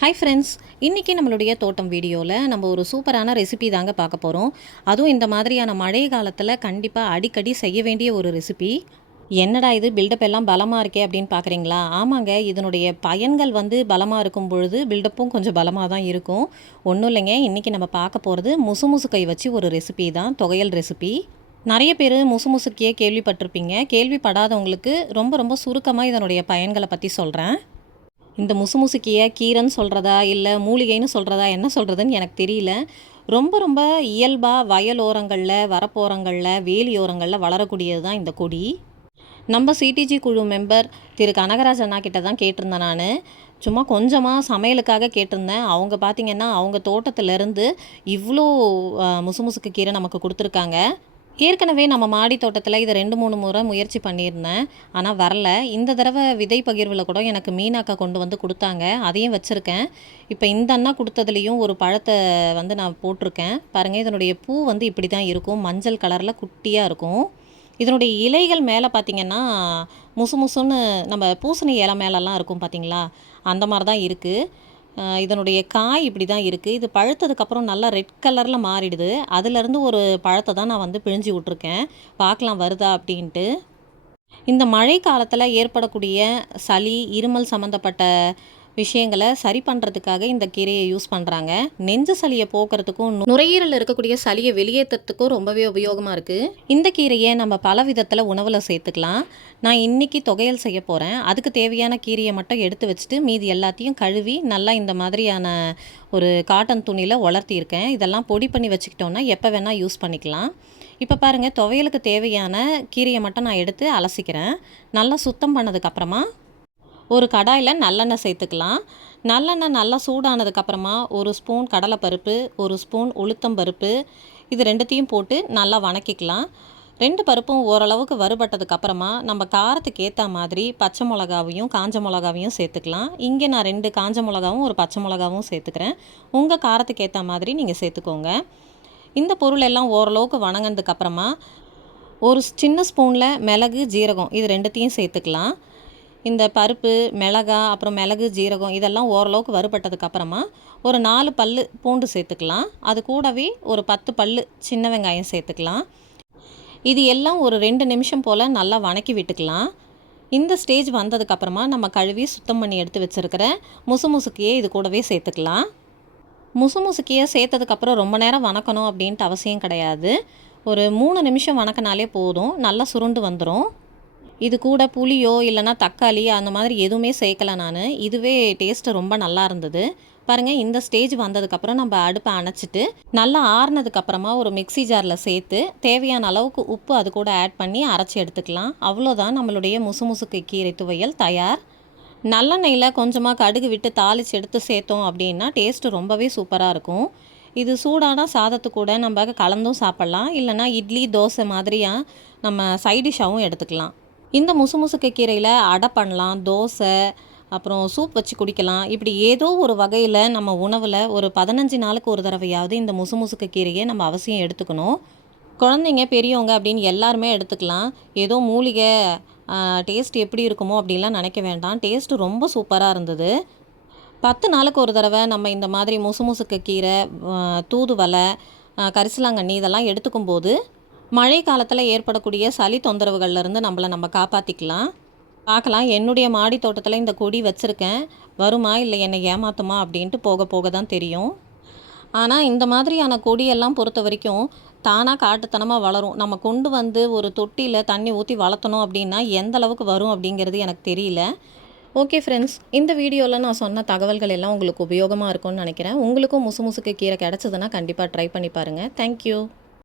Hi friends இன்றைக்கி நம்மளுடைய தோட்டம் வீடியோவில் நம்ம ஒரு சூப்பரான ரெசிபி தாங்க பார்க்க போகிறோம் அதுவும் இந்த மாதிரியான மழை காலத்தில் கண்டிப்பாக அடிக்கடி செய்ய வேண்டிய ஒரு ரெசிபி என்னடா இது? பில்டப் எல்லாம் பலமாக இருக்கே அப்படின்னு பார்க்குறீங்களா ஆமாங்க. இதனுடைய பயன்கள் வந்து பலமாக இருக்கும் பொழுது பில்டப்பும் கொஞ்சம் பலமாக தான் இருக்கும். ஒன்றும் இல்லைங்க. இன்றைக்கி நம்ம பார்க்க போகிறது முசுமுசுக்கை வச்சு ஒரு ரெசிபி தான். துவையல் ரெசிபி நிறைய பேர் முசு முசுக்கியே கேள்விப்பட்டிருப்பீங்க. கேள்விப்படாதவங்களுக்கு ரொம்ப ரொம்ப சுருக்கமாக இதனுடைய பயன்களை பற்றி சொல்கிறேன் இந்த முசுமுசுக்கிய கீரைன்னு சொல்கிறதா இல்லை மூலிகைன்னு சொல்கிறதா என்ன சொல்கிறதுன்னு எனக்கு தெரியல. ரொம்ப ரொம்ப இயல்பாக வயலோரங்களில் வரப்போரங்களில் வேலியோரங்களில் வளரக்கூடியது தான் இந்த கொடி. நம்ம சிடிஜி குழு மெம்பர் திரு கனகராஜ் அண்ணா கிட்ட தான் கேட்டிருந்தேன் நான். சும்மா கொஞ்சமாக சமையலுக்காக கேட்டிருந்தேன். அவங்க பார்த்திங்கன்னா அவங்க தோட்டத்திலேருந்து இவ்வளோ முசுமுசுக்கு கீரை நமக்கு கொடுத்துருக்காங்க. ஏற்கனவே நம்ம மாடி தோட்டத்தில் இதை ரெண்டு மூணு முறை முயற்சி பண்ணியிருந்தேன். ஆனால் வரல. இந்த தடவை விதை பகிர்வில் கூட எனக்கு மீனாக்கா கொண்டு வந்து கொடுத்தாங்க. அதையும் வச்சுருக்கேன். இப்போ இந்த அண்ணா கொடுத்ததுலேயும் ஒரு பழத்தை வந்து நான் போட்டிருக்கேன். பாருங்கள் இதனுடைய பூ வந்து இப்படி தான் இருக்கும். மஞ்சள் கலரில் குட்டியாக இருக்கும். இதனுடைய இலைகள் மேலே பார்த்திங்கன்னா முசு முசுன்னு நம்ம பூசணி இலை மேலெல்லாம் இருக்கும் பார்த்திங்களா அந்த மாதிரி தான் இருக்குது இதனுடைய காய் இப்படி தான் இருக்குது இது பழுத்ததுக்கப்புறம் நல்லா ரெட் கலரில் மாறிடுது. அதுலேருந்து ஒரு பழத்தை தான் நான் வந்து பிழிஞ்சு விட்ருக்கேன் பார்க்கலாம் வருதா அப்படின்ட்டு. இந்த மழை காலத்தில் ஏற்படக்கூடிய சளி இருமல் சம்மந்தப்பட்ட விஷயங்களை சரி பண்ணுறதுக்காக இந்த கீரையை யூஸ் பண்ணுறாங்க நெஞ்சு சளியை போக்குறதுக்கும் நுரையீரலில் இருக்கக்கூடிய சளியை வெளியேற்றுறதுக்கும் ரொம்பவே உபயோகமாக இருக்குது இந்த கீரையை நம்ம பல விதத்தில் உணவில் சேர்த்துக்கலாம். நான் இன்னைக்கு தொகையல் செய்ய போகிறேன் அதுக்கு தேவையான கீரையை மட்டும் எடுத்து வச்சுட்டு மீதி எல்லாத்தையும் கழுவி நல்லா இந்த மாதிரியான ஒரு காட்டன் துணியில் வளர்த்தியிருக்கேன் இதெல்லாம் பொடி பண்ணி வச்சுக்கிட்டோன்னா எப்போ வேணால் யூஸ் பண்ணிக்கலாம். இப்போ பாருங்கள் துவையலுக்கு தேவையான கீரையை மட்டும் நான் எடுத்து அலசிக்கிறேன். நல்லா சுத்தம் பண்ணதுக்கப்புறமா ஒரு கடாயில் நல்லெண்ணெய் சேர்த்துக்கலாம். நல்லெண்ணெய் நல்லா சூடானதுக்கப்புறமா ஒரு ஸ்பூன் கடலைப்பருப்பு ஒரு ஸ்பூன் உளுத்தம்பருப்பு இது ரெண்டுத்தையும் போட்டு நல்லா வணக்கிக்கலாம். ரெண்டு பருப்பும் ஓரளவுக்கு வறுபட்டதுக்கப்புறமா நம்ம காரத்துக்கு ஏற்ற மாதிரி பச்சை மிளகாவையும் காஞ்ச மிளகாவையும் சேர்த்துக்கலாம். இங்கே நான் ரெண்டு காஞ்ச மிளகாவும் ஒரு பச்சை மிளகாவும் சேர்த்துக்கிறேன். உங்கள் காரத்துக்கு ஏற்ற மாதிரி நீங்கள் சேர்த்துக்கோங்க. இந்த பொருள் எல்லாம் ஓரளவுக்கு வணங்கினதுக்கப்புறமா ஒரு சின்ன ஸ்பூனில் மிளகு ஜீரகம் இது ரெண்டுத்தையும் சேர்த்துக்கலாம். இந்த பருப்பு மிளகா அப்புறம் மிளகு ஜீரகம் இதெல்லாம் ஓரளவுக்கு வறுபட்டதுக்கப்புறமா ஒரு நாலு பல் பூண்டு சேர்த்துக்கலாம். அது கூடவே ஒரு பத்து பல்லு சின்ன வெங்காயம் சேர்த்துக்கலாம். இது எல்லாம் ஒரு ரெண்டு நிமிஷம் போல் நல்லா வணக்கி விட்டுக்கலாம். இந்த ஸ்டேஜ் வந்ததுக்கப்புறமா நம்ம கழுவி சுத்தம் பண்ணி எடுத்து வச்சுருக்கிற முசு முசுக்கியே இது கூடவே சேர்த்துக்கலாம். முசு முசுக்கியை சேர்த்ததுக்கப்புறம் ரொம்ப நேரம் வணக்கணும் அப்படின்ட்டு அவசியம் கிடையாது. ஒரு மூணு நிமிஷம் வணக்கினாலே போதும். நல்லா சுருண்டு வந்துடும் இது கூட புளியோ இல்லைன்னா தக்காளி அந்த மாதிரி எதுவுமே சேர்க்கல நான். இதுவே டேஸ்ட்டு ரொம்ப நல்லா இருந்தது. பாருங்கள் இந்த ஸ்டேஜ் வந்ததுக்கப்புறம் நம்ம அடுப்பை அணைச்சிட்டு நல்லா ஆறுனதுக்கப்புறமா ஒரு மிக்ஸி ஜாரில் சேர்த்து தேவையான அளவுக்கு உப்பு அது கூட ஆட் பண்ணி அரைச்சி எடுத்துக்கலாம். அவ்வளோதான் நம்மளுடைய முசுமுசுக்கு கீரை துவையல் தயார். நல்லெண்ணெயில் கொஞ்சமாக கடுகு விட்டு தாளித்து எடுத்து சேர்த்தோம் அப்படின்னா டேஸ்ட்டு ரொம்பவே சூப்பராக இருக்கும். இது சூடான சாதத்து கூட நம்ம கலந்தும் சாப்பிட்லாம். இல்லைன்னா இட்லி தோசை மாதிரியாக நம்ம சைடிஷாகவும் எடுத்துக்கலாம். இந்த முசுமுசுக்கு கீரையில் அடை பண்ணலாம் தோசை அப்புறம் சூப் வச்சு குடிக்கலாம். இப்படி ஏதோ ஒரு வகையில் நம்ம உணவில் ஒரு பதினஞ்சு நாளுக்கு ஒரு தடவையாவது இந்த முசுமுசுக்கு கீரையை நம்ம அவசியம் எடுத்துக்கணும். குழந்தைங்க பெரியவங்க அப்படின்னு எல்லாருமே எடுத்துக்கலாம். ஏதோ மூலிகை டேஸ்ட் எப்படி இருக்குமோ அப்படின்லாம் நினைக்க வேண்டாம். டேஸ்ட்டு ரொம்ப சூப்பராக இருந்தது. பத்து நாளுக்கு ஒரு தடவை நம்ம இந்த மாதிரி முசுமுசுக்கு கீரை தூதுவலை கரிசலாங்கண்ணி இதெல்லாம் எடுத்துக்கும் போது மழை காலத்தில் ஏற்படக்கூடிய சளி தொந்தரவுகள்லேருந்து நம்மளை நம்ம காப்பாற்றிக்கலாம் பார்க்கலாம் என்னுடைய மாடி தோட்டத்தில் இந்த கொடி வச்சுருக்கேன். வருமா இல்லை என்னை ஏமாத்துமா அப்படின்ட்டு போக போக தான் தெரியும். ஆனால் இந்த மாதிரியான கொடியெல்லாம் பொறுத்த வரைக்கும் தானாக காட்டுத்தனமாக வளரும். நம்ம கொண்டு வந்து ஒரு தொட்டியில் தண்ணி ஊற்றி வளர்த்தணும் அப்படின்னா எந்த அளவுக்கு வரும் அப்படிங்கிறது எனக்கு தெரியல. ஓகே ஃப்ரெண்ட்ஸ் இந்த வீடியோவில் நான் சொன்ன தகவல்கள் எல்லாம் உங்களுக்கு உபயோகமாக இருக்கும்னு நினைக்கிறேன். உங்களுக்கும் முசு முசுக்கு கீரை கிடச்சதுன்னா கண்டிப்பாக ட்ரை பண்ணி பாருங்கள் தேங்க்யூ